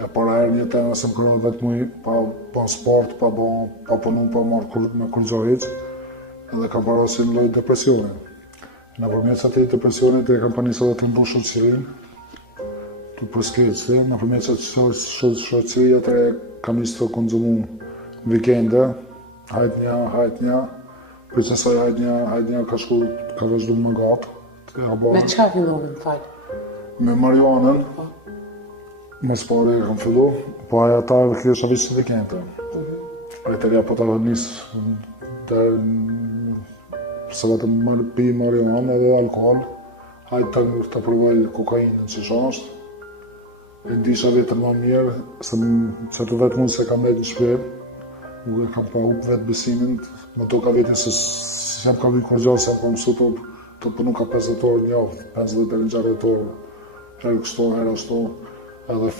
E para herë një tenë se më kërën vetëm pa sport, pa punu, pa marrë me kurgjo hiq, edhe kam parasysh lloj depresioni. Nëpërmjet atij depresionit e kam panisur edhe të mbush shoqërinë, të përskeci, nëpërmjet shoqërisë atëre kam nisë të konzumu vikende, hajtnja, për qësaj hajtnja ka vazhdu më gatë. Me çka fillove, më fal? Me marijuanën, mos pari kam fillu, po aja ta kisha veç vikende. Ajtëria po ta nisë se vetëm pi marijuanë edhe alkohol, hajtë të provoj kokainën që është. E ndisha vetër ma mirë, se të vetë mund se kam vetë në shpirë, nuk e kam pa hup vetë besimin, më do ka vetin se si jam ka vinë kërgjarë, se jam ka mësu të punu ka 50 orë një javë, 50 dhe 60 orë, herë kështu, herë ashtu, edhe